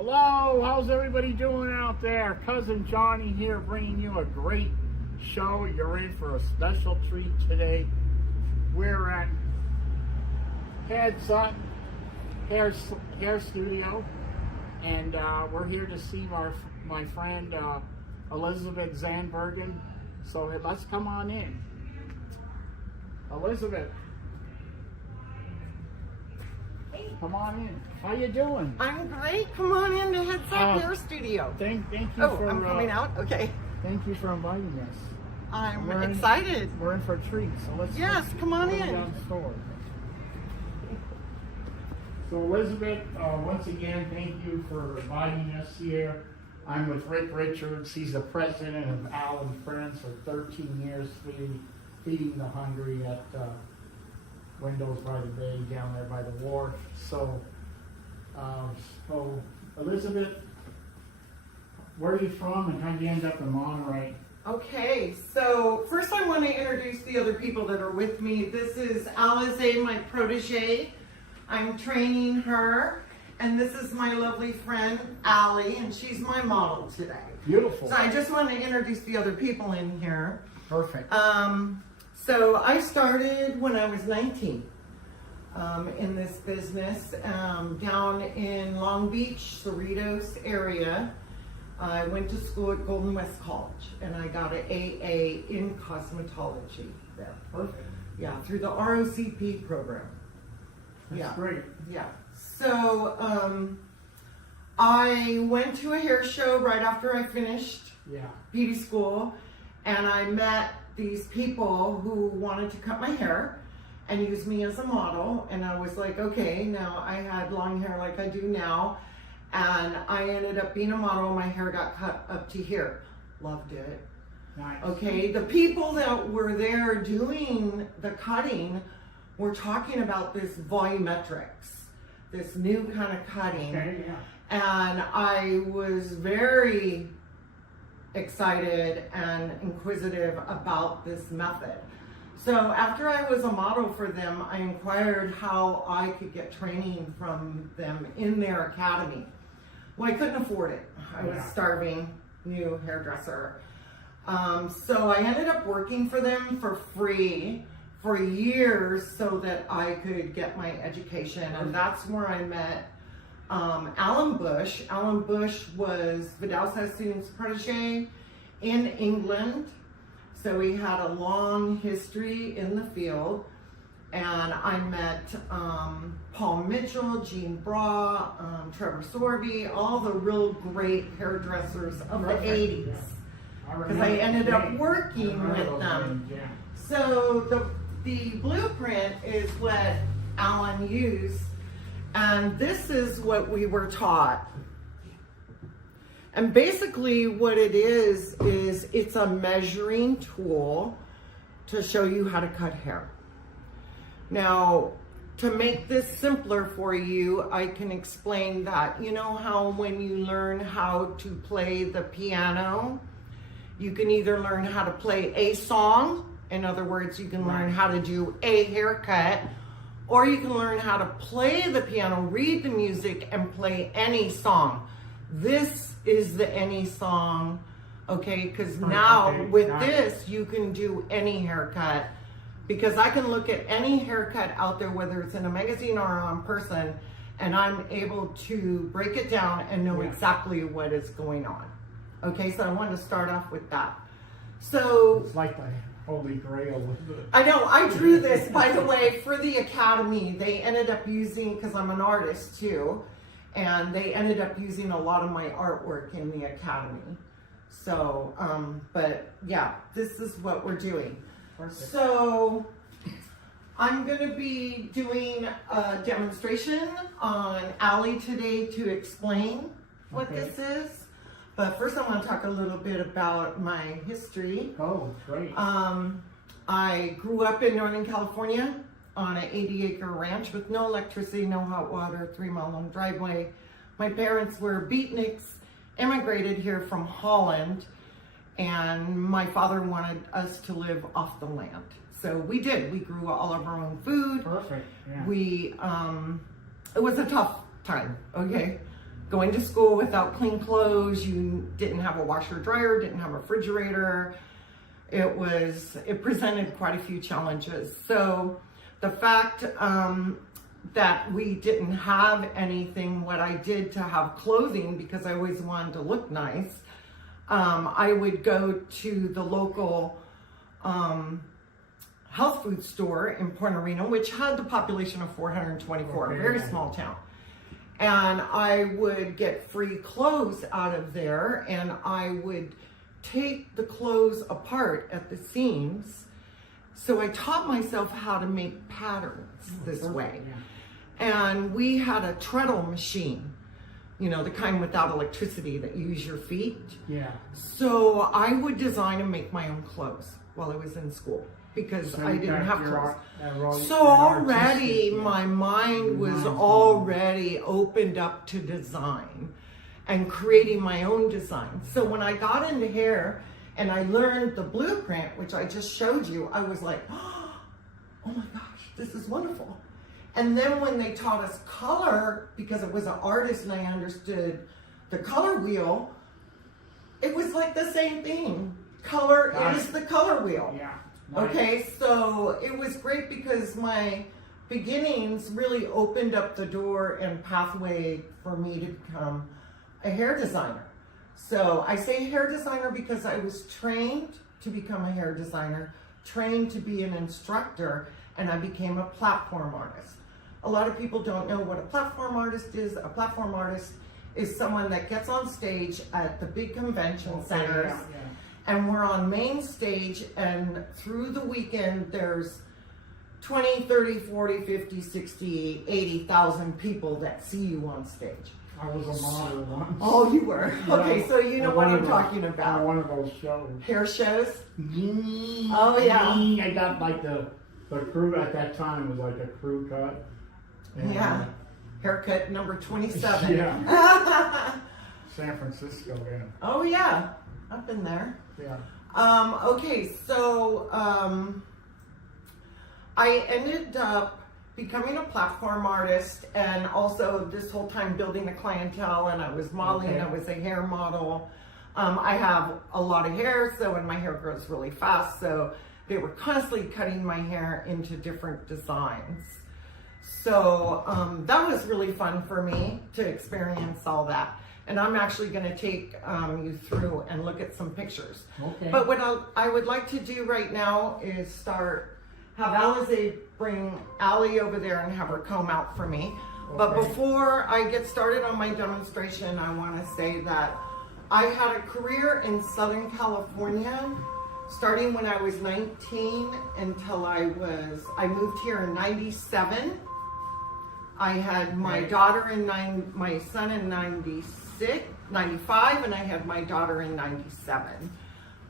Hello, how's everybody doing out there? Cousin Johnny here bringing you a great show. You're in for a special treat today. We're at Heads Up Hair Studio, and we're here to see my friend Elizabeth Zandbergen. So let's come on in. Elizabeth. Come on in. How you doing? I'm great. Come on in to Heads Up Hair Studio. Thank you for... I'm coming out? Okay. Thank you for inviting us. I'm excited. We're in for a treat, so let's... Yes, come on in. Down the store. So Elizabeth, once again, thank you for inviting us here. I'm with Rick Richards. He's the president of Allen Friends for 13 years, feeding the hungry at... Windows by the Bay, down there by the wharf. So Elizabeth, where are you from and how did you end up in Monterey? Okay, so first I want to introduce the other people that are with me. This is Alize, my protege. I'm training her. And this is my lovely friend, Allie, and she's my model today. Beautiful. So I just want to introduce the other people in here. Perfect. So I started when I was 19 in this business down in Long Beach, Cerritos area. I went to school at Golden West College and I got an AA in cosmetology there. Perfect. Yeah, through the ROCP program. That's great. Yeah. So I went to a hair show right after I finished beauty school, and I met these people who wanted to cut my hair and use me as a model, and I was like, okay, now I had long hair like I do now, and I ended up being a model. My hair got cut up to here. Loved it. Nice. Okay, the people that were there doing the cutting were talking about this volumetrics, this new kind of cutting. Okay, yeah. And I was very excited and inquisitive about this method. So after I was a model for them, I inquired how I could get training from them in their academy. Well, I couldn't afford it. I was starving, new hairdresser. So I ended up working for them for free for years so that I could get my education. And that's where I met Alan Bush. Alan Bush was Vidal Sassoon's protege in England. So he had a long history in the field. And I met Paul Mitchell, Jean Bra, Trevor Sorby, all the real great hairdressers of the 80s. Because I ended up working with them. So the blueprint is what Alan used. And this is what we were taught. And basically what it is it's a measuring tool to show you how to cut hair. Now, to make this simpler for you, I can explain that. You know how when you learn how to play the piano, you can either learn how to play a song, in other words, you can learn how to do a haircut, or you can learn how to play the piano, read the music, and play any song. This is the any song, okay? Because now with this, you can do any haircut. Because I can look at any haircut out there, whether it's in a magazine or on person, and I'm able to break it down and know exactly what is going on. Okay, so I wanted to start off with that. So it's like the Holy Grail. I know, I drew this, by the way, for the Academy. They ended up using, because I'm an artist too, and they ended up using a lot of my artwork in the Academy. So, but yeah, this is what we're doing. Perfect. So, I'm going to be doing a demonstration on Allie today to explain what this is. But first I want to talk a little bit about my history. Oh, great. I grew up in Northern California on an 80-acre ranch with no electricity, no hot water, 3-mile-long driveway. My parents were beatniks, immigrated here from Holland, and my father wanted us to live off the land. So we did. We grew all of our own food. Perfect. Yeah. We, it was a tough time, okay? going to school without clean clothes. You didn't have a washer dryer, didn't have a refrigerator. It presented quite a few challenges. So the fact that we didn't have anything, what I did to have clothing, because I always wanted to look nice, I would go to the local health food store in Point Arena, which had the population of 424, a very small town. And I would get free clothes out of there, and I would take the clothes apart at the seams. So I taught myself how to make patterns this way. And we had a treadle machine, you know, the kind without electricity that you use your feet. Yeah. So I would design and make my own clothes while I was in school, because I didn't have clothes. So already my mind was already opened up to design and creating my own design. So when I got into hair and I learned the blueprint, which I just showed you, I was like, oh my gosh, this is wonderful. And then when they taught us color, because it was an artist and I understood the color wheel, it was like the same thing. Color is the color wheel. Yeah. Okay, so it was great because my beginnings really opened up the door and pathway for me to become a hair designer. So I say hair designer because I was trained to become a hair designer, trained to be an instructor, and I became a platform artist. A lot of people don't know what a platform artist is. A platform artist is someone that gets on stage at the big convention centers, and we're on main stage, and through the weekend there's 20, 30, 40, 50, 60, 80,000 people that see you on stage. I was a model once. Oh, you were? Okay, so you know what I'm talking On about. one of those shows. Hair shows? Oh, yeah. I got like the crew at that time was like a crew cut. And, Yeah. Haircut number 27. Yeah. San Francisco, yeah. Oh, yeah. I've been there. Yeah. Okay, so I ended up becoming a platform artist, and also this whole time building a clientele, and I was modeling, I was a hair model. I have a lot of hair, so and my hair grows really fast, so they were constantly cutting my hair into different designs. So that was really fun for me to experience all that. And I'm actually going to take you through and look at some pictures. Okay. But what I would like to do right now is have Alize bring Allie over there and have her comb out for me. Okay. But before I get started on my demonstration, I want to say that I had a career in Southern California, starting when I was 19 until I moved here in 97. I had my daughter my son in 95, and I had my daughter in 97.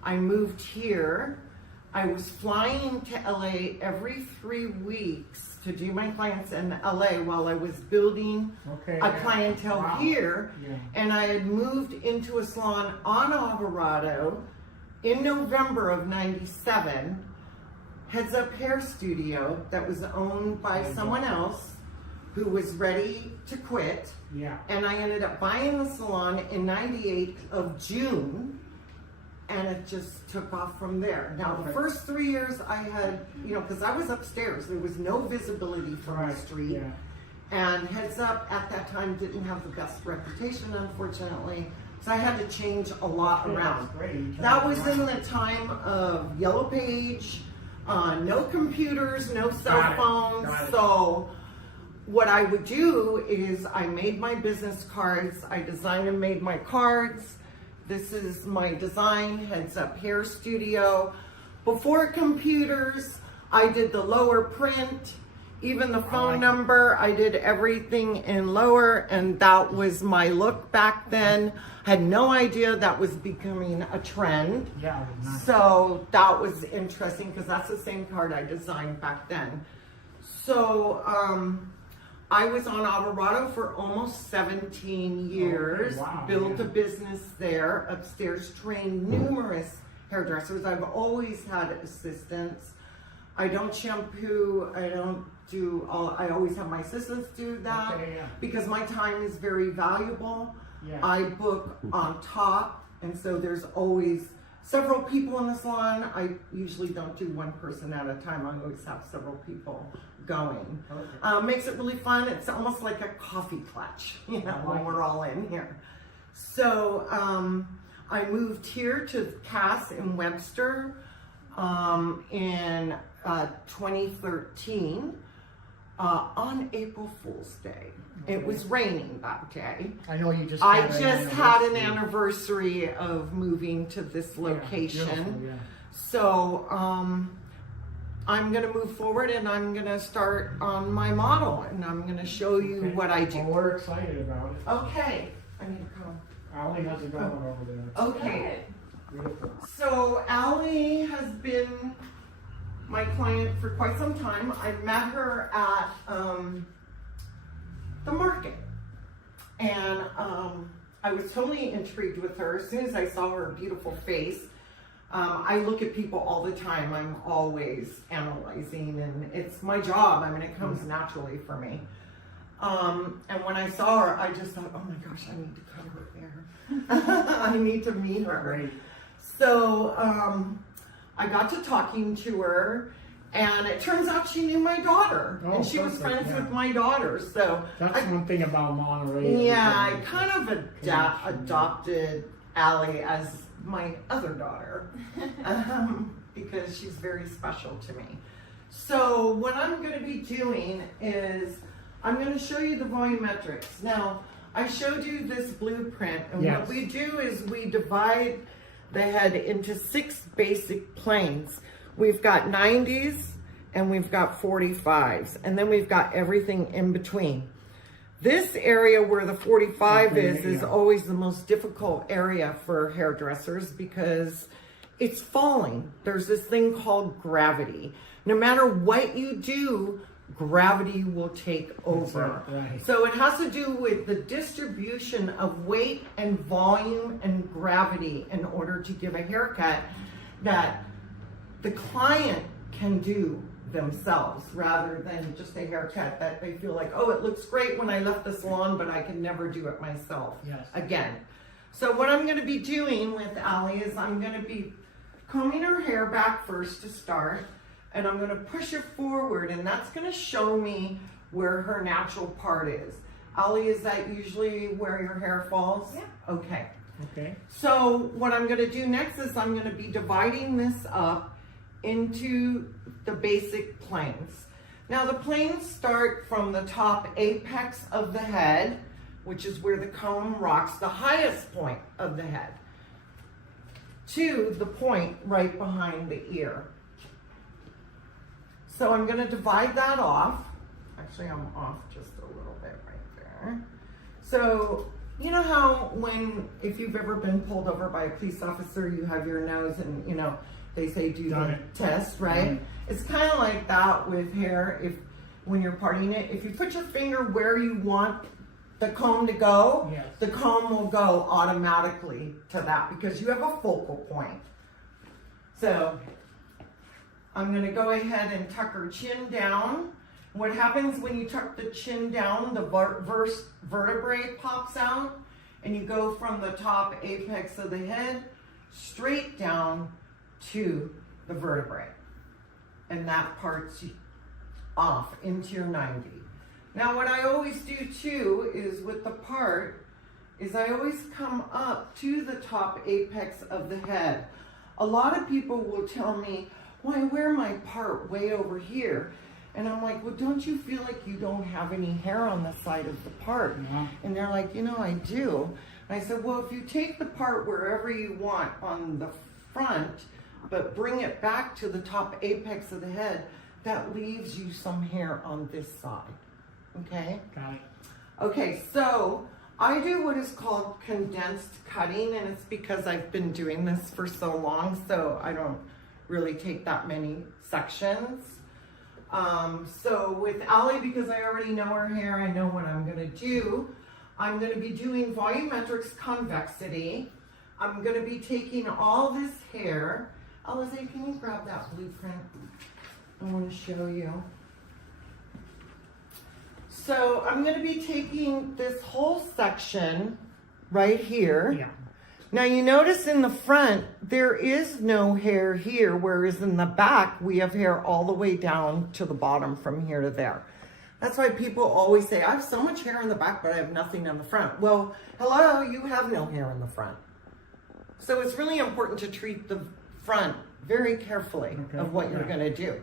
I moved here. I was flying to LA every 3 weeks to do my clients in LA while I was building a clientele here. Yeah. And I had moved into a salon on Alvarado in November of 97, Heads Up Hair Studio, that was owned by someone else who was ready to quit. Yeah. And I ended up buying the salon in 98 of June, and it just took off from there. Now, the first 3 years I had, because I was upstairs, there was no visibility from the street. Yeah. And Heads Up at that time didn't have the best reputation, unfortunately. So I had to change a lot around. That was in the time of Yellow Page, no computers, no cell phones. So what I would do is I made my business cards. I designed and made my cards. This is my design, Heads Up Hair Studio. Before computers, I did the lower print, even the phone number. I did everything in lower, and that was my look back then. I had no idea that was becoming a trend. Yeah. So that was interesting because that's the same card I designed back then. So I was on Alvarado for almost 17 years, built a business there, upstairs, trained numerous hairdressers. I've always had assistants. I don't shampoo, I don't I always have my assistants do that, Okay, yeah. because my time is very valuable. Yeah. I book on top, and so there's always several people in the salon. I usually don't do one person at a time. I always have several people going. Perfect. Makes it really fun. It's almost like a coffee clutch, you know, when we're all in here. So I moved here to Cass in Webster in 2013 on April Fool's Day. Okay. It was raining that day. I know you just. I had an just had an anniversary. anniversary of moving to this location. beautiful, yeah. So I'm gonna move forward, and I'm gonna start on my model, and I'm gonna show you Okay. what I do. Well, we're excited about it. Okay, I need to come. Allie has it going over there. Okay, Beautiful. so Allie has been my client for quite some time. I met her at the market, and I was totally intrigued with her. As soon as I saw her beautiful face, I look at people all the time. I'm always analyzing, and it's my job. I mean, it comes naturally for me. And when I saw her, I just thought, oh my gosh, I need to cut her hair. I need to meet her. Great. So I got to talking to her, and it turns out she knew my daughter, Oh, and she was perfect, friends yeah. with my daughter. So That's one thing about Monterey. yeah, I everything. kind of Connection. adopted Allie as my other daughter because she's very special to me. So what I'm going to be doing is I'm going to show you the volumetrics. Now, I showed you this blueprint, and Yes. what we do is we divide the head into 6 basic planes. We've got 90s and we've got 45s, and then we've got everything in between. This area where the 45 is always the most difficult area for hairdressers because it's falling. There's this thing called gravity. No matter what you do, gravity will take over. Right. So it has to do with the distribution of weight and volume and gravity in order to give a haircut that the client can do themselves rather than just a haircut that they feel like, oh, it looks great when I left the salon, but I can never do it myself Yes. again. So what I'm going to be doing with Allie is I'm going to be combing her hair back first to start, and I'm going to push her forward, and that's going to show me where her natural part is. Allie, is that usually where your hair falls? Yeah. Okay. Okay. So what I'm going to do next is I'm going to be dividing this up into the basic planes. Now the planes start from the top apex of the head, which is where the comb rocks the highest point of the head, to the point right behind the ear. So I'm going to divide that off. Actually, I'm off just a little bit right there. So you know how if you've ever been pulled over by a police officer, you have your nose and, you know, they say do Got the it. test, right? Right. It's kind of like that with hair. When you're parting it, if you put your finger where you want the comb to go, Yes. the comb will go automatically to that because you have a focal point. So I'm going to go ahead and tuck her chin down. What happens when you tuck the chin down, the vertebrae pops out, and you go from the top apex of the head straight down to the vertebrae. And that part's off into your 90. Now what I always do too is with the part, is I always come up to the top apex of the head. A lot of people will tell me, well, I wear my part way over here. And I'm like, well, don't you feel like you don't have any hair on the side of the part? Yeah. And they're like, you know, I do. And I said, well, if you take the part wherever you want on the front, but bring it back to the top apex of the head, that leaves you some hair on this side. Okay? Got it. Okay, so I do what is called condensed cutting, and it's because I've been doing this for so long, so I don't really take that many sections. So with Allie, because I already know her hair, I know what I'm gonna do. I'm gonna be doing volumetrics convexity. I'm gonna be taking all this hair. Alize, can you grab that blueprint? I wanna show you. So I'm going to be taking this whole section right here. Yeah. Now you notice in the front, there is no hair here, whereas in the back, we have hair all the way down to the bottom from here to there. That's why people always say, I have so much hair in the back, but I have nothing on the front. Well, hello, you have no hair in the front. So it's really important to treat the front very carefully of what you're going to do,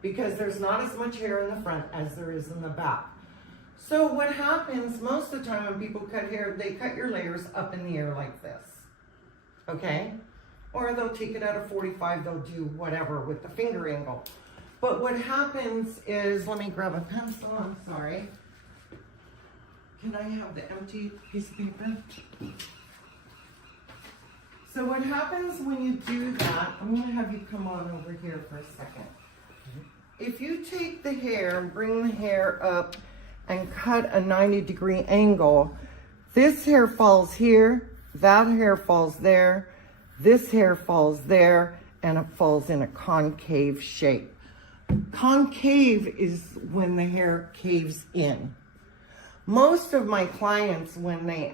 because there's not as much hair in the front as there is in the back. So what happens most of the time when people cut hair, they cut your layers up in the air like this, okay? Or they'll take it out of 45, they'll do whatever with the finger angle. But what happens is, let me grab a pencil, I'm sorry. Can I have the empty piece of paper? So what happens when you do that, I'm gonna have you come on over here for a second. If you take the hair and bring the hair up and cut a 90-degree angle, this hair falls here, that hair falls there, this hair falls there, and it falls in a concave shape. Concave is when the hair caves in. Most of my clients, when I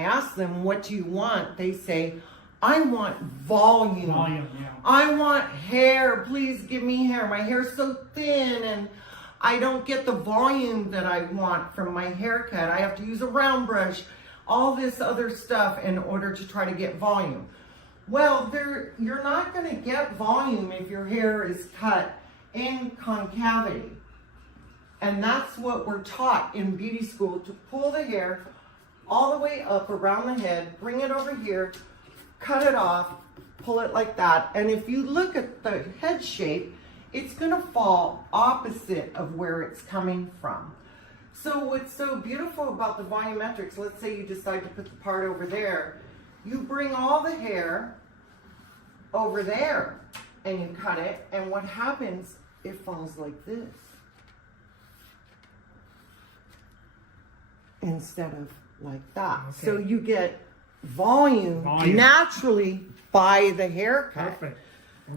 ask them, what do you want? They say, I want volume. Volume, yeah. I want hair. Please give me hair. My hair's so thin and I don't get the volume that I want from my haircut. I have to use a round brush, all this other stuff in order to try to get volume. Well, you're not going to get volume if your hair is cut in concavity. And that's what we're taught in beauty school, to pull the hair all the way up around the head, bring it over here, cut it off, pull it like that. And if you look at the head shape, it's gonna fall opposite of where it's coming from. So what's so beautiful about the volumetrics, let's say you decide to put the part over there, you bring all the hair over there and you cut it, and what happens, it falls like this instead of like that. Okay. So you get volume naturally by the haircut. Perfect.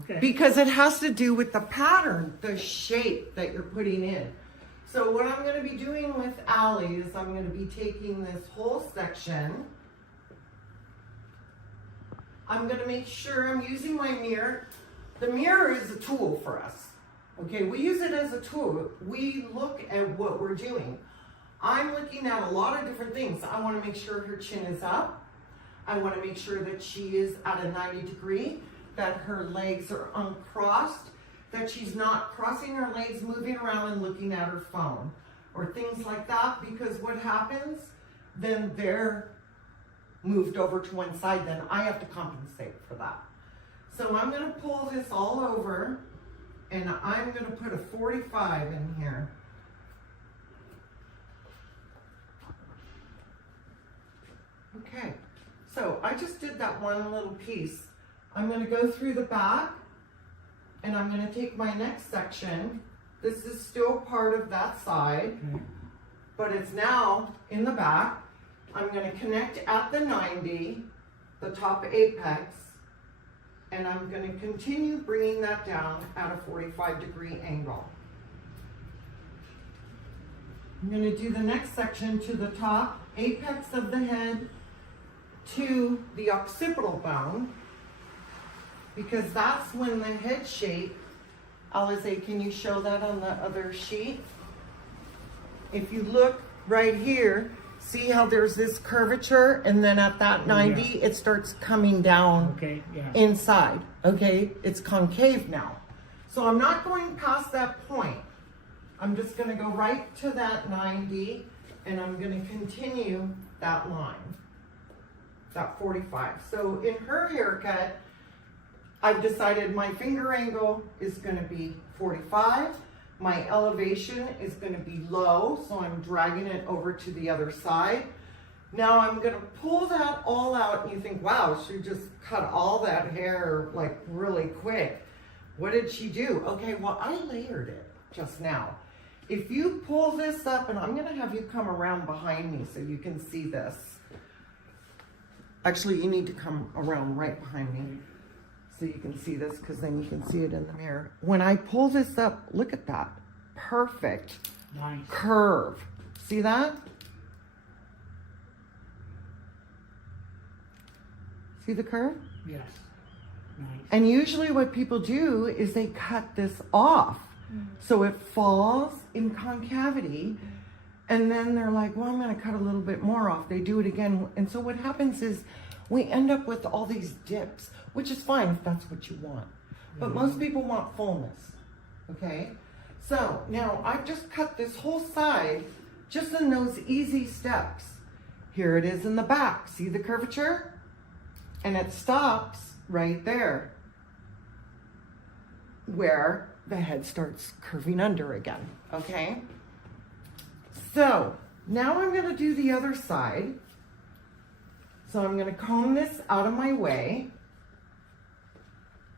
Okay. Because it has to do with the pattern, the shape that you're putting in. So what I'm going to be doing with Allie is I'm going to be taking this whole section. I'm going to make sure I'm using my mirror. The mirror is a tool for us. Okay, we use it as a tool. We look at what we're doing. I'm looking at a lot of different things. I want to make sure her chin is up. I want to make sure that she is at a 90 degree, that her legs are uncrossed, that she's not crossing her legs, moving around and looking at her phone or things like that, because what happens, then they're moved over to one side, then I have to compensate for that. So I'm going to pull this all over and I'm going to put a 45 in here. Okay, so I just did that one little piece. I'm going to go through the back and I'm going to take my next section. This is still part of that side, but it's now in the back. I'm going to connect at the 90, the top apex, and I'm going to continue bringing that down at a 45-degree angle. I'm going to do the next section to the top apex of the head to the occipital bone, because that's when the head shape, Alize, can you show that on the other sheet? If you look right here, see how there's this curvature, and then at that 90, it starts coming down inside. Okay, it's concave now. So I'm not going past that point. I'm just going to go right to that 90, and I'm going to continue that line, that 45. So in her haircut, I've decided my finger angle is going to be 45. My elevation is going to be low, so I'm dragging it over to the other side. Now I'm going to pull that all out, and you think, wow, she just cut all that hair like really quick. What did she do? Okay, well, I layered it just now. If you pull this up, and I'm going to have you come around behind me so you can see this. Actually, you need to come around right behind me so you can see this, because then you can see it in the mirror. When I pull this up, look at that. Perfect nice curve. See that? See the curve? Yes. Nice. And usually what people do is they cut this off. So it falls in concavity. And then they're like, well, I'm going to cut a little bit more off. They do it again. And so what happens is we end up with all these dips, which is fine if that's what you want. But most people want fullness. Okay? So now I've just cut this whole side just in those easy steps. Here it is in the back. See the curvature? And it stops right there where the head starts curving under again. Okay? So now I'm going to do the other side. So I'm going to comb this out of my way.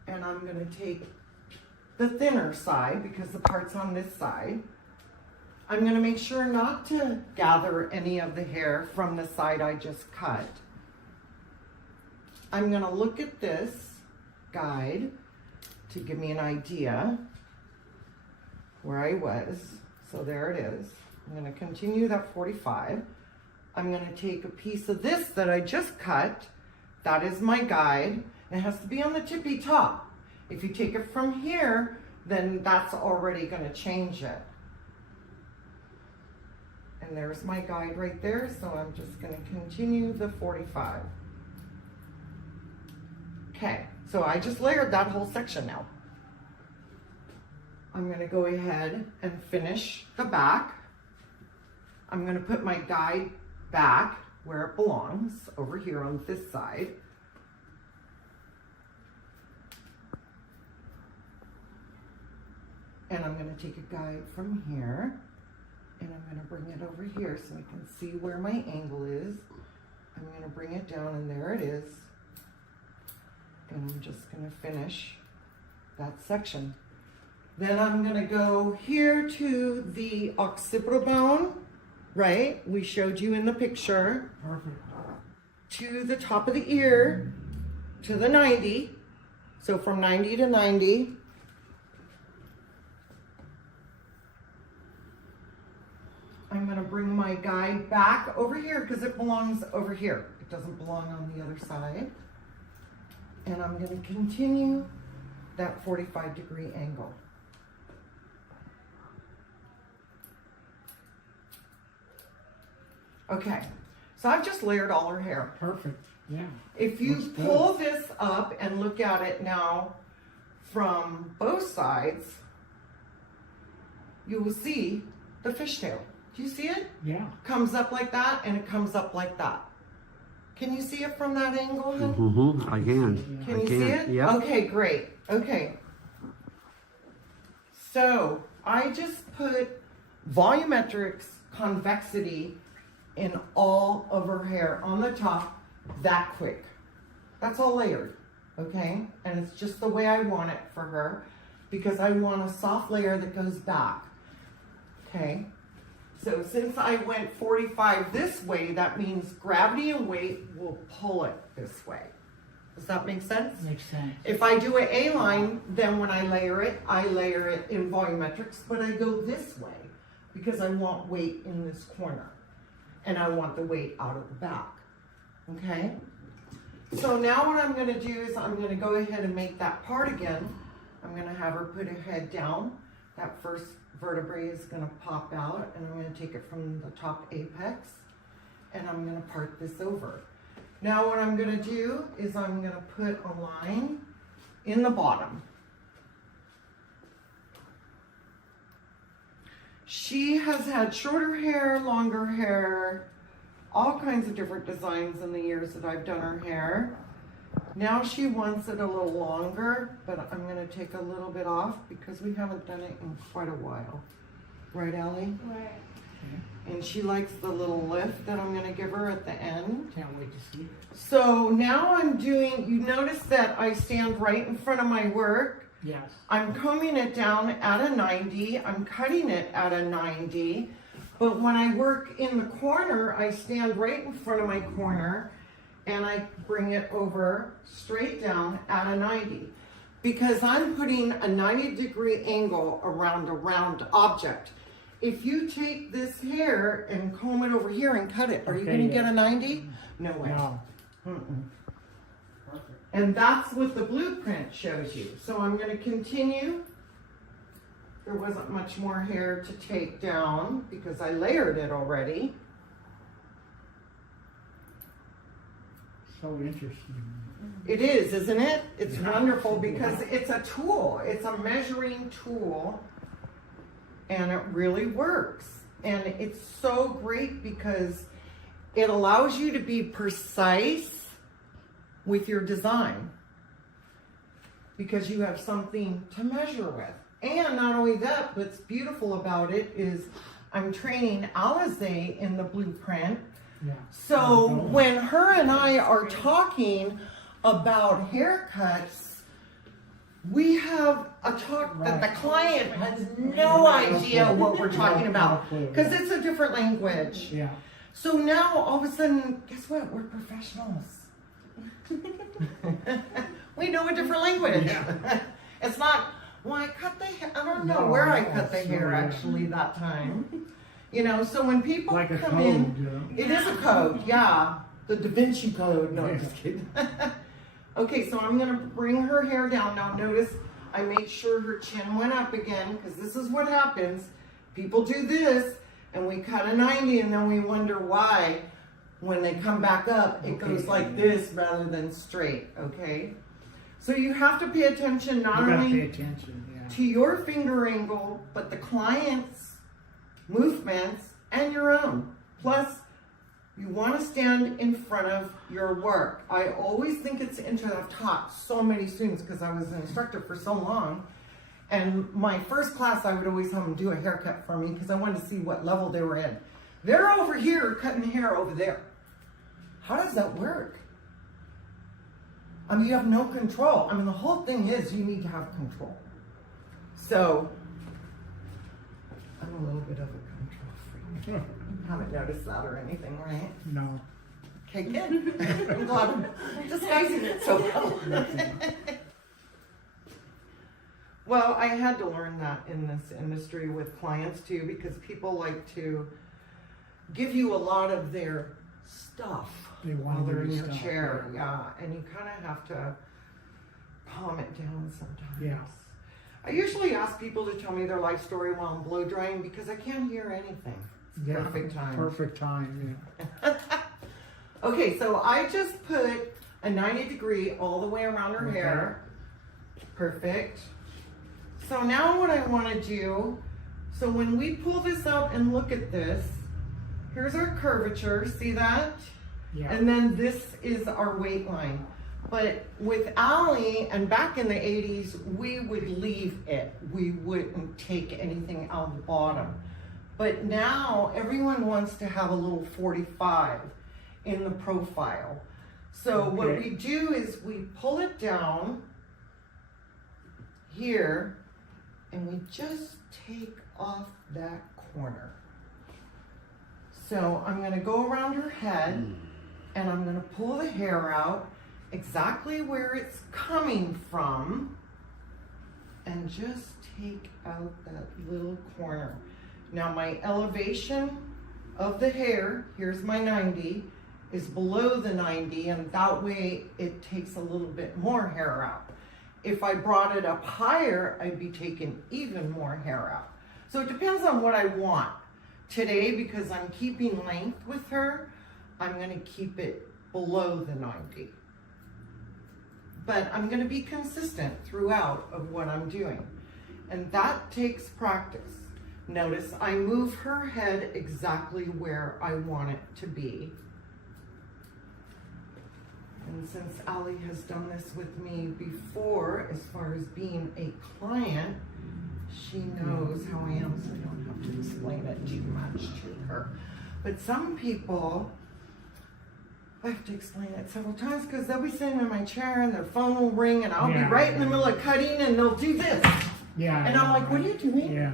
And I'm going to take the thinner side because the part's on this side. I'm going to make sure not to gather any of the hair from the side I just cut. I'm going to look at this guide to give me an idea where I was. So there it is. I'm going to continue that 45. I'm going to take a piece of this that I just cut. That is my guide. It has to be on the tippy top. If you take it from here, then that's already going to change it. And there's my guide right there. So I'm just going to continue the 45. Okay, so I just layered that whole section now. I'm going to go ahead and finish the back. I'm going to put my guide back where it belongs, over here on this side. And I'm going to take a guide from here, and I'm going to bring it over here so I can see where my angle is. I'm going to bring it down, and there it is. And I'm just going to finish that section. Then I'm going to go here to the occipital bone, right? We showed you in the picture. Perfect. To the top of the ear, to the 90. So from 90 to 90. I'm going to bring my guide back over here because it belongs over here. It doesn't belong on the other side. And I'm going to continue that 45-degree angle. Okay, so I've just layered all her hair. Perfect. Yeah. If you Looks good. pull this up and look at it now from both sides, you will see the fishtail. Do you see it? Yeah. Comes up like that, and it comes up like that. Can you see it from that angle? Hun? Mm-hmm. I can. Can you see it? Yeah. Okay, great. Okay. So I just put volumetrics convexity in all of her hair on the top that quick. That's all layered, okay? And it's just the way I want it for her because I want a soft layer that goes back, okay? So since I went 45 this way, that means gravity and weight will pull it this way. Does that make sense? Makes sense. If I do an A-line, then when I layer it in volumetrics, but I go this way because I want weight in this corner. And I want the weight out of the back, okay? So now what I'm gonna do is I'm gonna go ahead and make that part again. I'm gonna have her put her head down. That first vertebrae is gonna pop out, and I'm gonna take it from the top apex, and I'm gonna part this over. Now what I'm gonna do is I'm gonna put a line in the bottom. She has had shorter hair, longer hair, all kinds of different designs in the years that I've done her hair. Now she wants it a little longer, but I'm gonna take a little bit off because we haven't done it in quite a while. Right, Allie? Right. And she likes the little lift that I'm gonna give her at the end. Can't wait to see it. So now I'm doing, you notice that I stand right in front of my work. Yes. I'm combing it down at a 90, I'm cutting it at a 90, but when I work in the corner, I stand right in front of my corner and I bring it over straight down at a 90 because I'm putting a 90-degree angle around a round object. if you take this hair and comb it over here and cut it, are you Okay, going to yeah. get a 90? No way. No. Mm-mm. Perfect. And that's what the blueprint shows you. So I'm going to continue. There wasn't much more hair to take down because I layered it already. So interesting. It is, isn't it? It's Yeah. wonderful because it's a tool. It's a measuring tool. And it really works. And it's so great because it allows you to be precise with your design because you have something to measure with. And not only that, what's beautiful about it is I'm training Alize in the blueprint. Yeah. So when her and I are talking about haircuts, we have a talk that the client has no idea what we're talking about because it's a different language. Yeah. So now all of a sudden, guess what? We're professionals. We know a different language. Yeah. It's not, well, I cut the hair. I don't know No, where I no, cut the it's hair so, yeah. actually that time. You know, so when people Like a come code, in, you know? it is a code, yeah. The Da Vinci Code. No, I'm Yeah. just kidding. Okay, so I'm gonna bring her hair down. Now notice I made sure her chin went up again because this is what happens. People do this and we cut a 90 and then we wonder why when they come back up, it goes like this rather than straight, okay? So you have to pay attention not You gotta only pay attention, yeah. to your finger angle, but the client's movements and your own. Plus, you want to stand in front of your work. I always think it's interesting. I've taught so many students because I was an instructor for so long. And my first class, I would always have them do a haircut for me because I wanted to see what level they were in. They're over here cutting hair over there. How does that work? I mean, you have no control. I mean, the whole thing is you need to have control. So, I'm a little bit of a control freak. You haven't noticed that or anything, right? No. Okay, good. I'm glad I'm disguising it so well. Well, I had to learn that in this industry with clients too, because people like to give you a lot of their stuff They while want they're in your your stuff, chair. yeah. Yeah, and you kind of have to calm it down sometimes. Yeah. I usually ask people to tell me their life story while I'm blow drying because I can't hear anything. It's Yeah. perfect time. Perfect time, yeah. Okay, so I just put a 90-degree all the way around her Okay. hair. Perfect. So now what I want to do, so when we pull this out and look at this, here's our curvature, see that? Yeah. And then this is our weight line. But with Allie and back in the 80s, we would leave it. We wouldn't take anything out the bottom. But now everyone wants to have a little 45 in the profile. So what Okay. we do is we pull it down here and we just take off that corner. So I'm gonna go around her head and I'm gonna pull the hair out exactly where it's coming from and just take out that little corner. Now my elevation of the hair, here's my 90, is below the 90, and that way it takes a little bit more hair out. If I brought it up higher, I'd be taking even more hair out. So it depends on what I want. Today, because I'm keeping length with her, I'm gonna keep it below the 90. But I'm gonna be consistent throughout of what I'm doing. And that takes practice. Notice I move her head exactly where I want it to be. And since Allie has done this with me before, as far as being a client, she knows how I am, so I don't have to explain it too much to her. But some people, I have to explain it several times because they'll be sitting in my chair and their phone will ring and I'll Yeah. be right in the middle of cutting and they'll do this. Yeah. And I'm like, what are you doing? Yeah.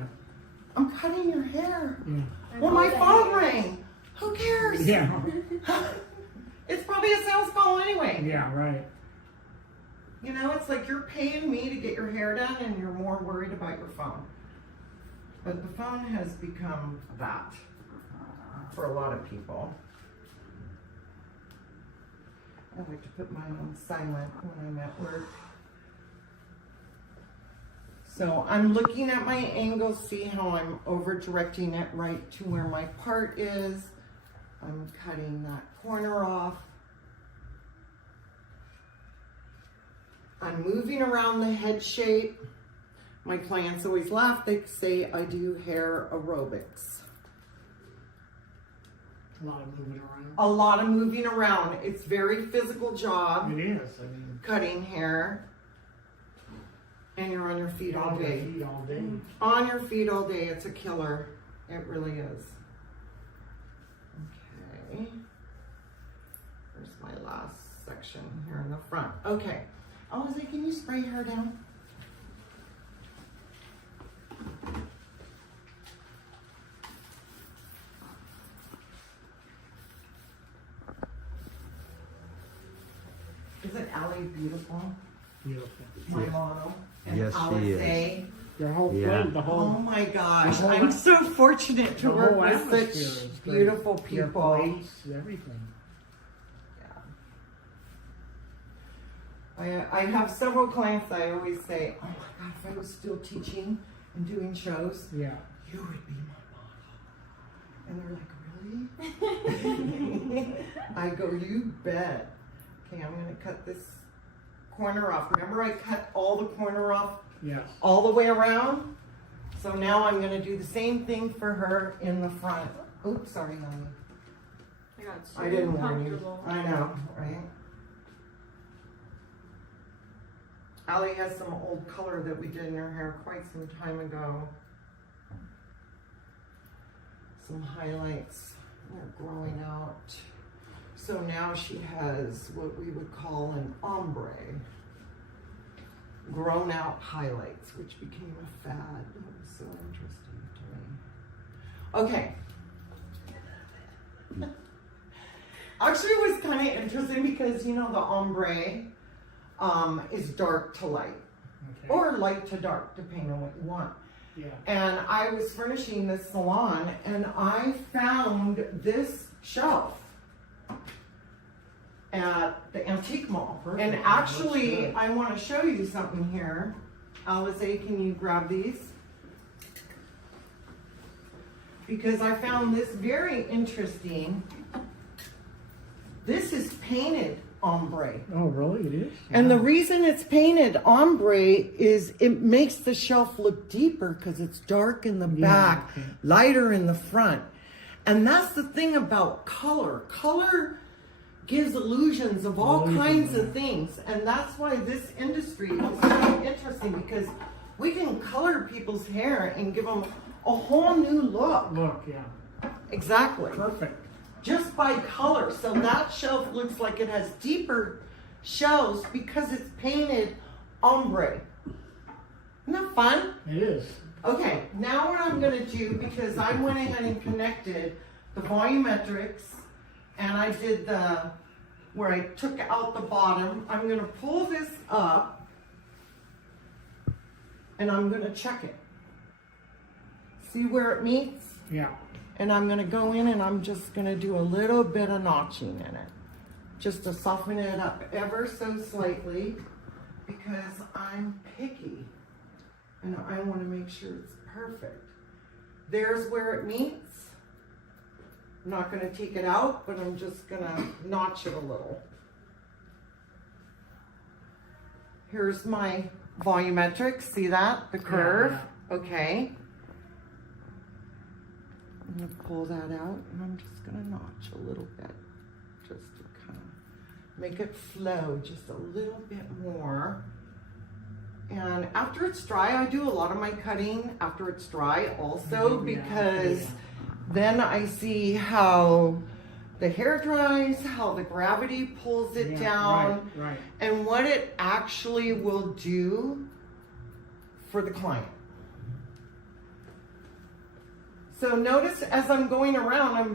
I'm cutting your hair. Yeah. Well, my phone rang. Who cares? Yeah. It's probably a sales call anyway. Yeah, right. You know, it's like you're paying me to get your hair done and you're more worried about your phone. But the phone has become that for a lot of people. I like to put mine on silent when I'm at work. So I'm looking at my angle, see how I'm over directing it right to where my part is. I'm cutting that corner off. I'm moving around the head shape. My clients always laugh, they say I do hair aerobics. A lot of moving around. A lot of moving around. It's a very physical job. It is. I mean, Cutting hair. And you're on your feet all day. On your feet all day. On your feet all day. It's a killer. It really is. Okay. Here's my last section here in the front. Okay. Elizabeth, can you spray her down? Isn't Allie beautiful? Beautiful. My model. And Yes, she Alice. Your whole Yeah. plate, the Oh whole, my gosh, The whole I'm so fortunate to the work whole with atmosphere such is great. beautiful your people. place, everything. Yeah. I have several clients that I always say, oh my God, if I was still teaching and doing shows, Yeah. you would be my model. And they're like, really? I go, you bet. Okay, I'm gonna cut this corner off. Remember I cut all the corner off Yes. all the way around? So now I'm gonna do the same thing for her in the front. Oops, sorry, honey. I got so I didn't warn you. comfortable. I know, right? Allie has some old color that we did in her hair quite some time ago. Some highlights are growing out. So now she has what we would call an ombre. Grown out highlights, which became a fad. That was so interesting to me. Okay. Actually, it was kind of interesting because, you know, the ombre is dark to light. Okay. Or light to dark, depending on what you want. Yeah. And I was furnishing this salon and I found this shelf at the antique mall. Perfect. And Looks actually, good. I want to show you something here. Alice, can you grab these? Because I found this very interesting. This is painted ombre. Oh, really? It is? And the Wow. reason it's painted ombre is it makes the shelf look deeper because it's dark in the Yeah, back, okay. lighter in the front. And that's the thing about color. Color gives illusions of all Illusion, kinds yeah. of things. And that's why this industry is so interesting because we can color people's hair and give them a whole new look. Look, yeah. Exactly. Perfect. Just by color. So that shelf looks like it has deeper shelves because it's painted ombre. Isn't that fun? It is. Okay, now what I'm gonna do, because I went ahead and connected the volumetrics and I did where I took out the bottom, I'm gonna pull this up and I'm gonna check it. See where it meets? Yeah. And I'm gonna go in and I'm just gonna do a little bit of notching in it. Just to soften it up ever so slightly because I'm picky. And I wanna make sure it's perfect. There's where it meets. I'm not gonna take it out, but I'm just gonna notch it a little. Here's my volumetric, see that? The curve, Yeah. okay. I'm gonna pull that out and I'm just gonna notch a little bit just to kind of make it flow just a little bit more. And after it's dry, I do a lot of my cutting after it's dry also Yeah, because yeah. then I see how the hair dries, how the gravity pulls it Yeah, down, Right. and what it actually will do for the client. So notice as I'm going around, I'm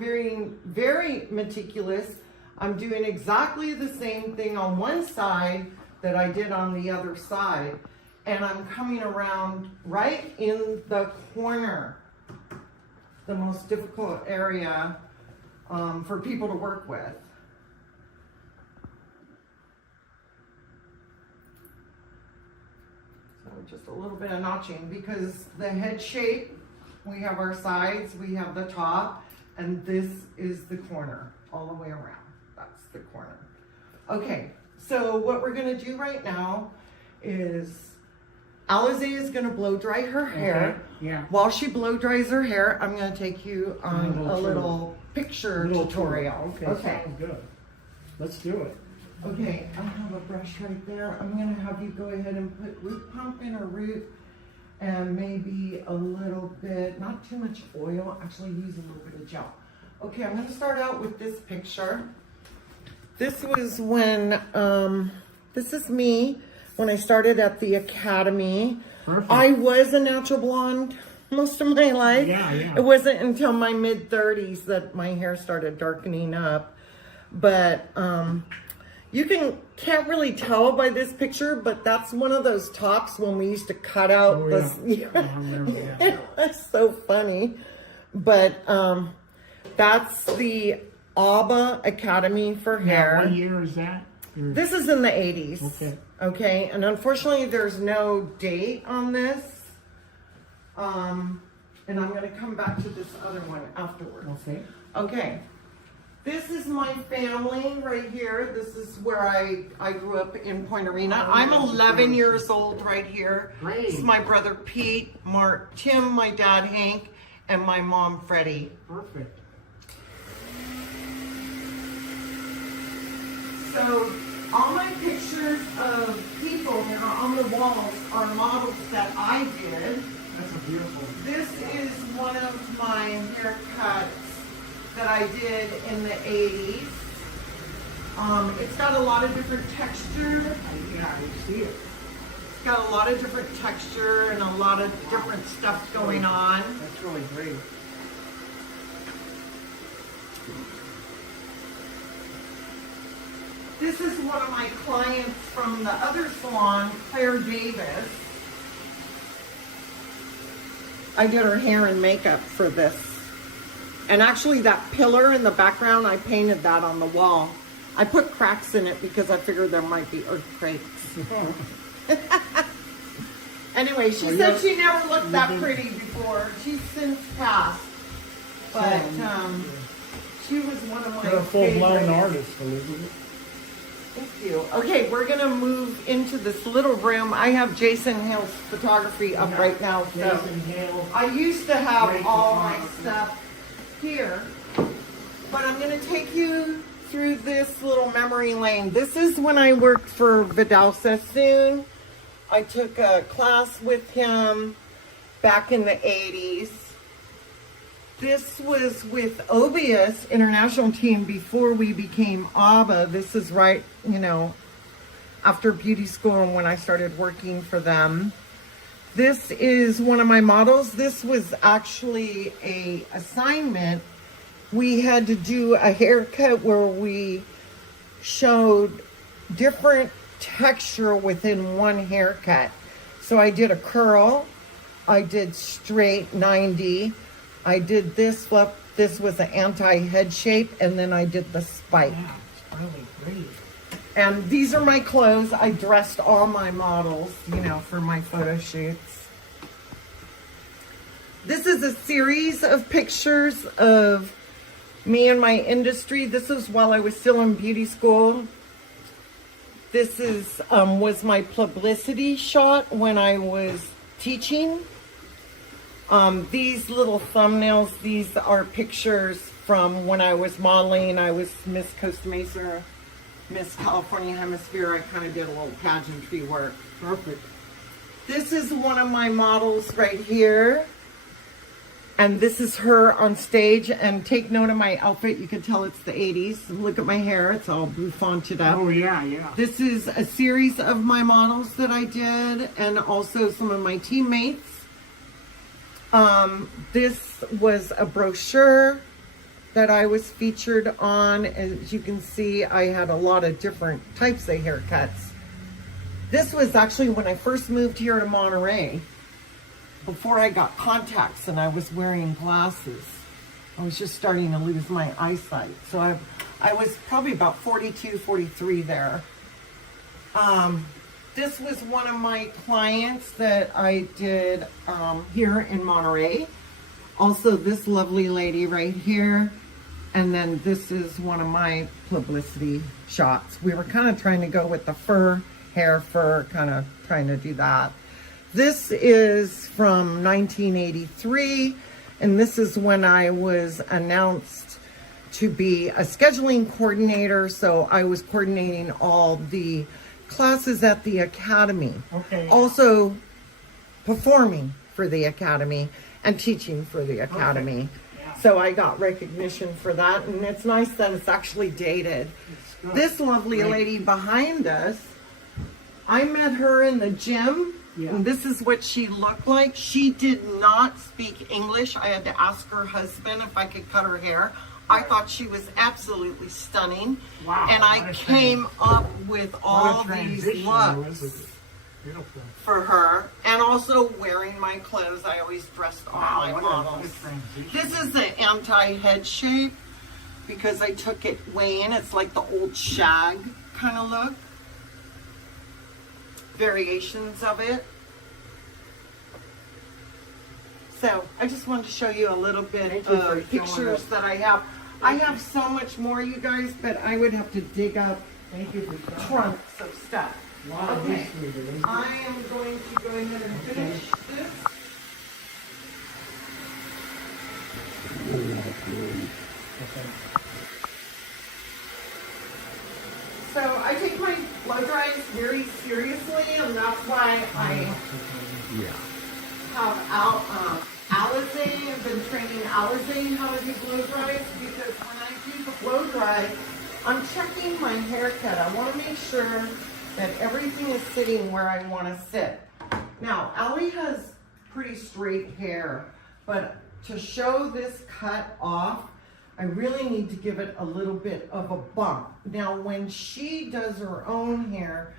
very meticulous. I'm doing exactly the same thing on one side that I did on the other side. And I'm coming around right in the corner the most difficult area for people to work with. So just a little bit of notching, because the head shape, we have our sides, we have the top, and this is the corner all the way around. That's the corner. Okay, so what we're gonna do right now is Alize is gonna blow dry her hair. Yeah. While she blow dries her hair, I'm gonna take you on a little picture tutorial. Okay, sounds good. Let's do it. Okay, I have a brush right there. I'm gonna have you go ahead and put root pump in a root, and maybe a little bit, not too much oil, actually use a little bit of gel. Okay, I'm gonna start out with this picture. This was when, this is me when I started at the academy. Perfect. I was a natural blonde most of my life. Yeah, yeah. It wasn't until my mid-30s that my hair started darkening up. But you can't really tell by this picture, but that's one of those tops when we used to cut out it was so funny. But that's the ABBA Academy for Hair. What year is that? This is in the 80s. Okay. Okay, and unfortunately there's no date on this. And I'm gonna come back to this other one afterwards. Okay. Okay. This is my family right here. This is where I grew up in Point Arena. I'm 11 years old right here. Great. This is my brother Pete, Mark, Tim, my dad Hank, and my mom Freddie. Perfect. So all my pictures of people that are on the walls are models that I did. That's a beautiful. This is one of my haircuts that I did in the 80s. It's got a lot of different texture. Yeah, I see it. It's got a lot of different texture and a lot of different stuff going on. That's really great. This is one of my clients from the other salon, Claire Davis. I did her hair and makeup for this. And actually that pillar in the background, I painted that on the wall. I put cracks in it because I figured there might be earthquakes. Anyway, she said she never looked that pretty before. She's since passed. But she was one of my You're a full-blown favorites. artist, Elizabeth. Thank you. Okay, we're gonna move into this little room. I have Jason Hale's photography up right now. So Jason Hale. I used to have Great all my photography. stuff here, but I'm gonna take you through this little memory lane. This is when I worked for Vidal Sassoon. I took a class with him back in the 80s. This was with Obius International Team before we became ABBA. This is right, after beauty school and when I started working for them. This is one of my models. This was actually a assignment. We had to do a haircut where we showed different texture within one haircut. So I did a curl, I did straight 90, I did this flip, this was an anti-head shape, and then I did the spike. Yeah, it's really great. And these are my clothes. I dressed all my models, for my photo shoots. This is a series of pictures of me and my industry. This is while I was still in beauty school. This is was my publicity shot when I was teaching. These little thumbnails, these are pictures from when I was modeling. I was Miss Costa Mesa, Miss California Hemisphere. I kind of did a little pageantry work. Perfect. This is one of my models right here. And this is her on stage. And take note of my outfit. You can tell it's the 80s. Look at my hair. It's all bouffanted up. Oh, yeah, yeah. This is a series of my models that I did. And also some of my teammates. This was a brochure that I was featured on. As you can see, I had a lot of different types of haircuts. This was actually when I first moved here to Monterey. before I got contacts and I was wearing glasses. I was just starting to lose my eyesight. So I was probably about 42, 43 there. This was one of my clients that I did here in Monterey. Also this lovely lady right here. And then this is one of my publicity shots. We were kind of trying to go with the fur, hair fur, kind of trying to do that. This is from 1983. And this is when I was announced to be a scheduling coordinator. So I was coordinating all the classes at the academy. Okay. Also performing for the academy and teaching for the academy. Okay. Yeah. So I got recognition for that, and it's nice that it's actually dated. It's good. This lovely Great. lady behind us, I met her in the gym, Yeah. and this is what she looked like. She did not speak English. I had to ask her husband if I could cut her hair. I thought she was absolutely stunning. Wow, And what I a came up with all What a these transition, looks Elizabeth. Beautiful. for her, and also wearing my clothes. I always dressed all my What models. a transition. This is the anti-head shape because I took it way in. It's like the old shag kind of look. Variations of it. So I just wanted to show you a little bit Thank you for of showing pictures us. that I have. I have so much more, you guys, but I would have to dig up Thank you for showing. trunks of stuff. Wow, Okay. history, Elizabeth. I am going to go ahead and finish this. So I take my blow dries very seriously, and that's why I have Alizé. I've been training Alizé how to do blow dries, because when I do the blow dry, I'm checking my haircut. I want to make sure that everything is sitting where I want to sit. Now, Allie has pretty straight hair, but to show this cut off, I really need to give it a little bit of a bump. Now, when she does her own hair,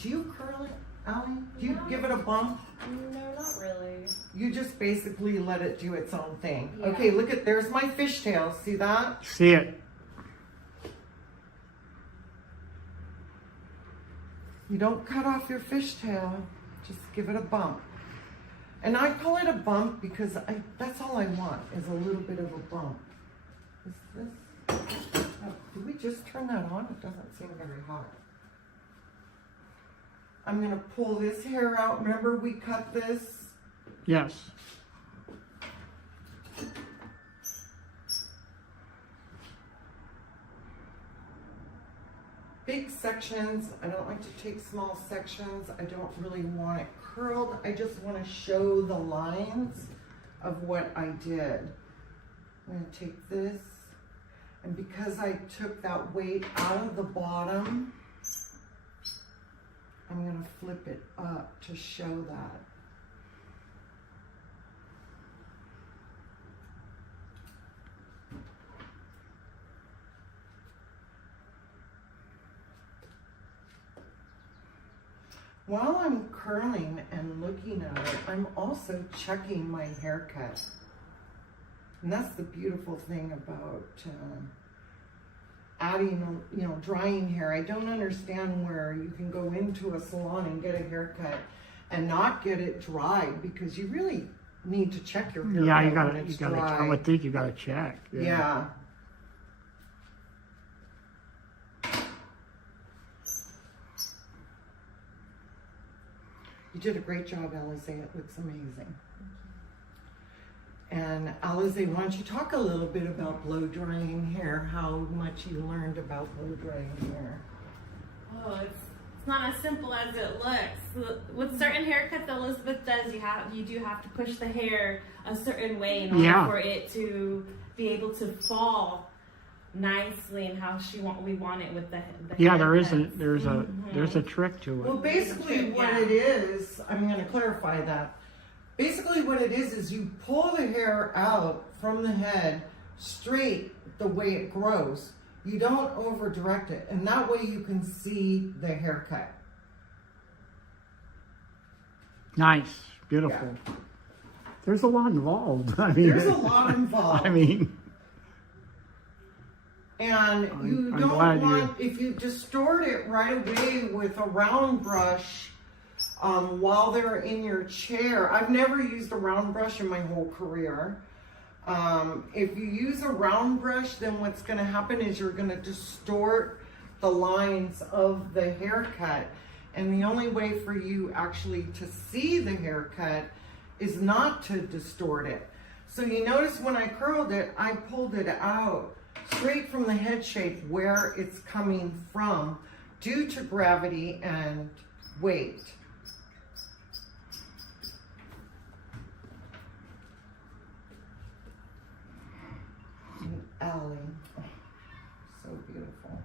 do you curl it, Allie? Do you give it a bump? No, not really. You just basically let it do its own thing. Yeah. Okay, look at, there's my fishtail. See that? See it. You don't cut off your fishtail, just give it a bump. And I call it a bump because that's all I want, is a little bit of a bump. Is this, oh, did we just turn that on? It doesn't seem very hot. I'm gonna pull this hair out. Remember we cut this? Yes. Big sections. I don't like to take small sections. I don't really want it curled. I just want to show the lines of what I did. I'm going to take this, and because I took that weight out of the bottom, I'm going to flip it up to show that. While I'm curling and looking at it, I'm also checking my haircut. And that's the beautiful thing about adding, drying hair. I don't understand where you can go into a salon and get a haircut and not get it dried, because you really need to check your hair. Yeah, you when gotta, it's you gotta, dry. I would think you gotta check. Yeah. You did a great job, Alizé. It looks amazing. And Alizé, why don't you talk a little bit about blow drying hair, how much you learned about blow drying hair? Oh, it's not as simple as it looks. With certain haircuts that Elizabeth does, you do have to push the hair a certain way in order Yeah. for it to be able to fall nicely and how we want it with the Yeah, haircuts. there's a trick to Well, it. basically what Yeah. it is, I'm going to clarify that. Basically what it is you pull the hair out from the head straight the way it grows. You don't over direct it, and that way you can see the haircut. Nice, beautiful. There's a lot involved. I mean, There's a lot involved. I mean, and you I'm don't glad want, if you distort it right away with a round brush while they're in your chair. I've never used a round brush in my whole career. If you use a round brush, then what's going to happen is you're going to distort the lines of the haircut. And the only way for you actually to see the haircut is not to distort it. So you notice when I curled it, I pulled it out straight from the head shape where it's coming from due to gravity and weight. And Allie, oh, so beautiful.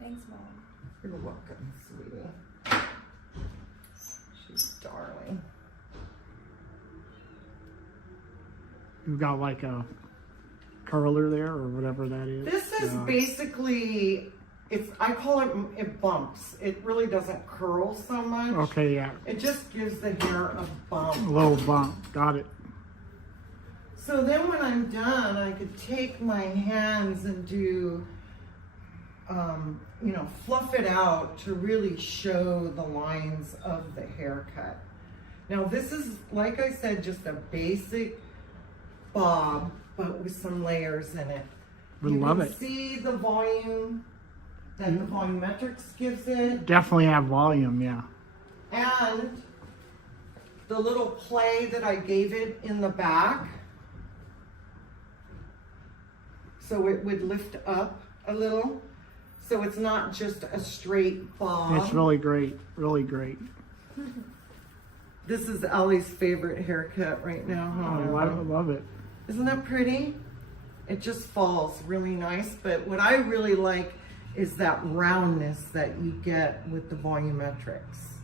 Thanks, Mom. You're welcome, sweetie. She's darling. you've got like a curler there or whatever that is. This is basically, I call it bumps. It really doesn't curl so much. Okay, yeah. It just gives the hair a bump. A little bump. Got it. So then when I'm done, I could take my hands and do, fluff it out to really show the lines of the haircut. Now this is, like I said, just a basic bob, but with some layers in it. We love it. You can see the volume that the volumetrics gives it. Definitely have volume, yeah. And the little play that I gave it in the back. So it would lift up a little. So it's not just a straight bob. It's really great. Really great. This is Ellie's favorite haircut right now. Oh, I love it. Isn't that pretty? It just falls really nice. But what I really like is that roundness that you get with the volumetrics.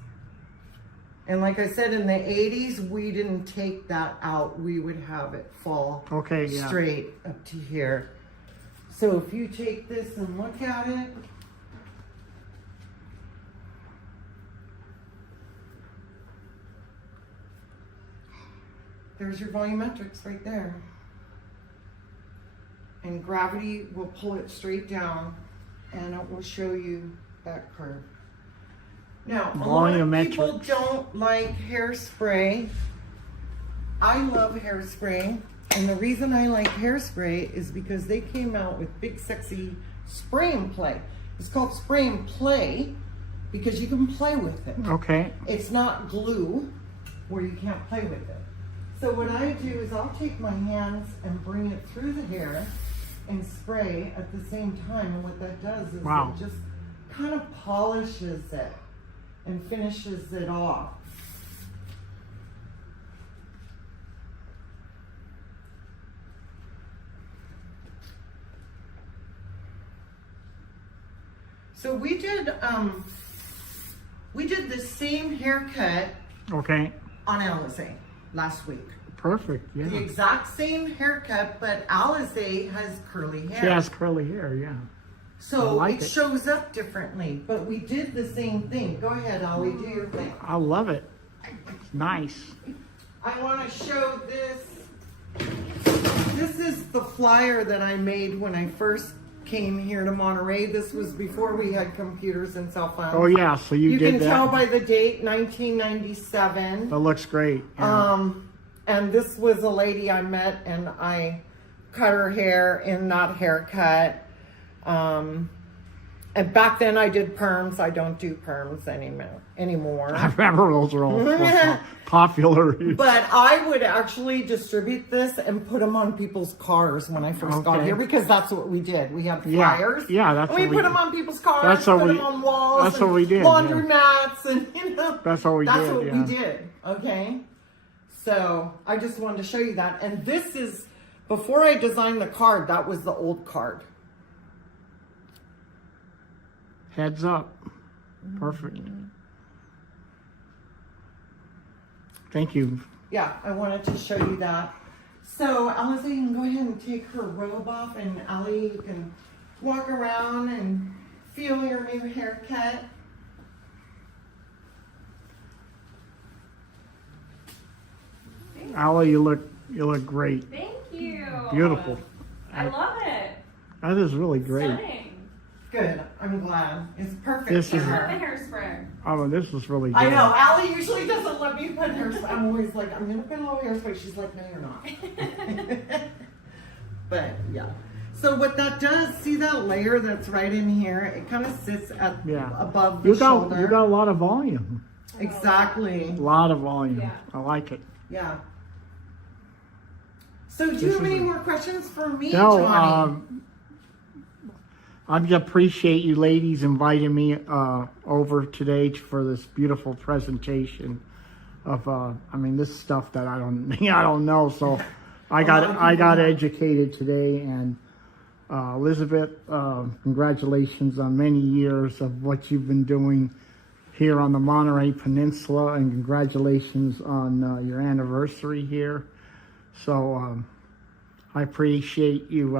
And like I said, in the 80s, we didn't take that out. We would have it fall straight up to here. So if you take this and look at it, there's your volumetrics right there. And gravity will pull it straight down and it will show you that curve. Now, a lot of people don't like hairspray. I love hairspray. And the reason I like hairspray is because they came out with big, sexy spray and play. It's called spray and play because you can play with it. Okay. It's not glue where you can't play with it. So what I do is I'll take my hands and bring it through the hair and spray at the same time. And what that does is it just kind of polishes it and finishes it off. So we did the same haircut on Alizé last week. Perfect, yeah. The exact same haircut, but Alizé has curly hair. She has curly hair, yeah. So it shows up differently, but we did the same thing. Go ahead, Ollie, do your thing. I love it. It's nice. I want to show this. This is the flyer that I made when I first came here to Monterey. This was before we had computers and cell phones. Oh yeah, so you did that. You can tell by the date, 1997. That looks great. Yeah. And this was a lady I met and I cut her hair in that haircut. And back then I did perms. I don't do perms anymore. I remember those are all popular. But I would actually distribute this and put them on people's cars when I first got here because that's what we did. We had flyers. Yeah, that's and we put them on people's cars. That's put them on walls. That's what we did. Laundry mats and That's what we did. That's what we did. Okay. So I just wanted to show you that. And this is before I designed the card. That was the old card. Heads up. Perfect. Thank you. Yeah, I wanted to show you that. So, Alizé, you can go ahead and take her robe off, and Allie, you can walk around and feel your new haircut. Allie, you look great. Thank you. Beautiful. I love it. That is really great. Stunning. Good. I'm glad. It's perfect. This for is- I love her. the hairspray. Oh, this is really good. I know. Allie usually doesn't let me put hairspray. I'm always like, I'm gonna put a little hairspray. She's like, no, you're not. But yeah. So what that does, see that layer that's right in here? It kind of sits at above the shoulder. You got a lot of volume. Exactly. A lot of volume. Yeah. I like it. Yeah. So do you have any more questions for me, No, Johnny? I appreciate you ladies inviting me over today for this beautiful presentation of this stuff that I don't know. So I got educated today, and Elizabeth, congratulations on many years of what you've been doing here on the Monterey Peninsula, and congratulations on your anniversary here. So I appreciate you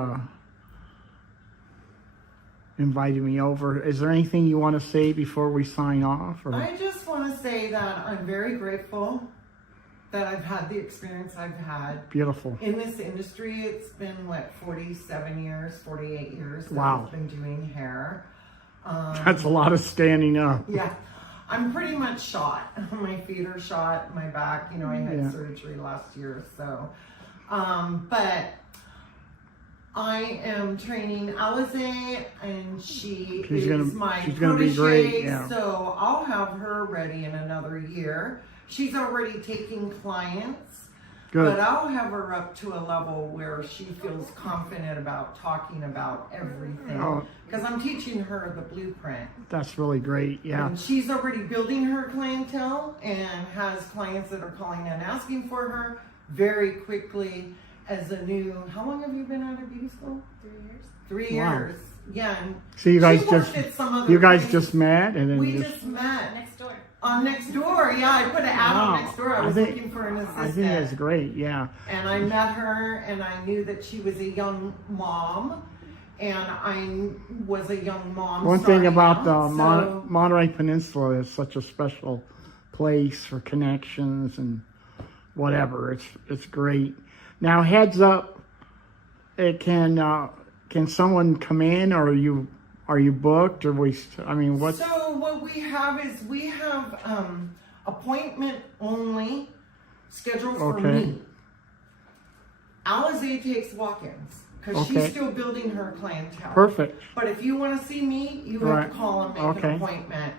inviting me over. Is there anything you want to say before we sign off? Or? I just want to say that I'm very grateful that I've had the experience I've had. Beautiful. In this industry, it's been, 47 years, 48 years that Wow. I've been doing hair. That's a lot of standing up. Yeah. I'm pretty much shot. My feet are shot, my back, I had Yeah. surgery last year, so. But I am training Alize, and she's my gonna be great, protege, yeah. so I'll have her ready in another year. She's already taking clients, Good. but I'll have her up to a level where she feels confident about talking about everything. Oh. Because I'm teaching her the blueprint. That's really great. Yeah. And she's already building her clientele and has clients that are calling and asking for her very quickly as a new. How long have you been out of beauty school? 3 years. 3 Wow. years. Yeah. And So you guys she worked at some other place. just met, and then We just met Next door. on next door. Yeah, I put an ad Wow. on next door. I was looking for an assistant. I think that's great. Yeah. And I met her, and I knew that she was a young mom, and I was a young mom. One thing starting about the out, so- Monterey Peninsula is such a special place for connections and whatever. It's great. Now, heads up, it can someone come in, or are you booked, or what's? So what we have is appointment only scheduled for Okay. me. Alize takes walk-ins because Okay. she's still building her clientele. Perfect. But if you want to see me, you have Right. to call and make Okay. an appointment.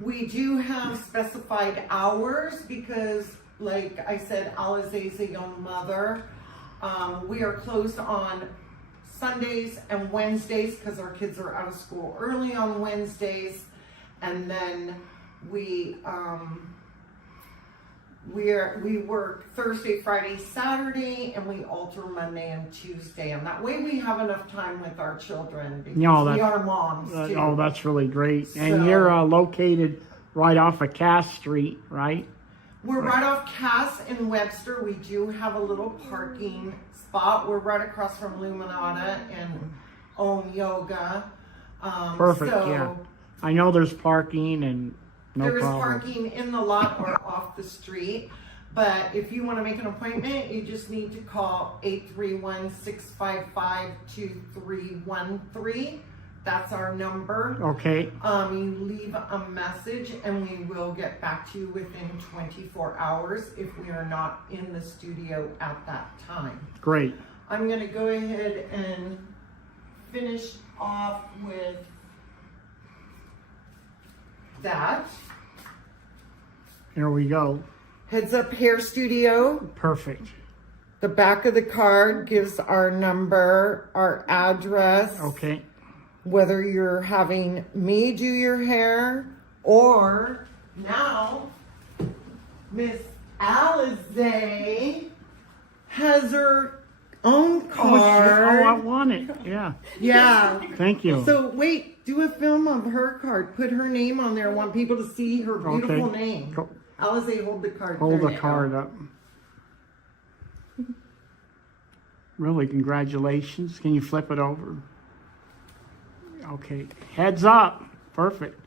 We do have specified hours because, like I said, Alize is a young mother. We are closed on Sundays and Wednesdays because our kids are out of school early on Wednesdays, and then we work Thursday, Friday, Saturday, and we alter Monday and Tuesday, and that way we have enough time with our children because we are moms too. Oh, that's really great. And So- you're located right off of Cass Street, right? We're right off Cass and Webster. We do have a little parking spot. We're right across from Luminata and Om Yoga. Perfect. So Yeah. I know there's parking and no there is problem. parking in the lot or off the street. But if you want to make an appointment, you just need to call 831-655-2313. That's our number. Okay. You leave a message and we will get back to you within 24 hours if we are not in the studio at that time. Great. I'm going to go ahead and finish off with that. Here we go. Heads Up Hair Studio. Perfect. The back of the card gives our number, our address. Okay. Whether you're having me do your hair or now Miss Alize has her own card. I want it. Yeah. Yeah. Thank you. So wait, do a film of her card. Put her name on there. I want people to see her beautiful Okay. name. Go- Alize, hold the card. Hold There the you go. card up. Really, congratulations. Can you flip it over? Okay. Heads up. Perfect.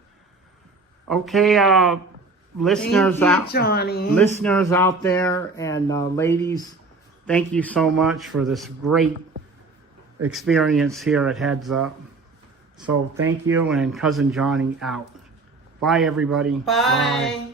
Okay, listeners Thank you, Johnny. listeners out there and ladies, thank you so much for this great experience here at Heads Up. So thank you, and Cousin Johnny out. Bye, everybody. Bye.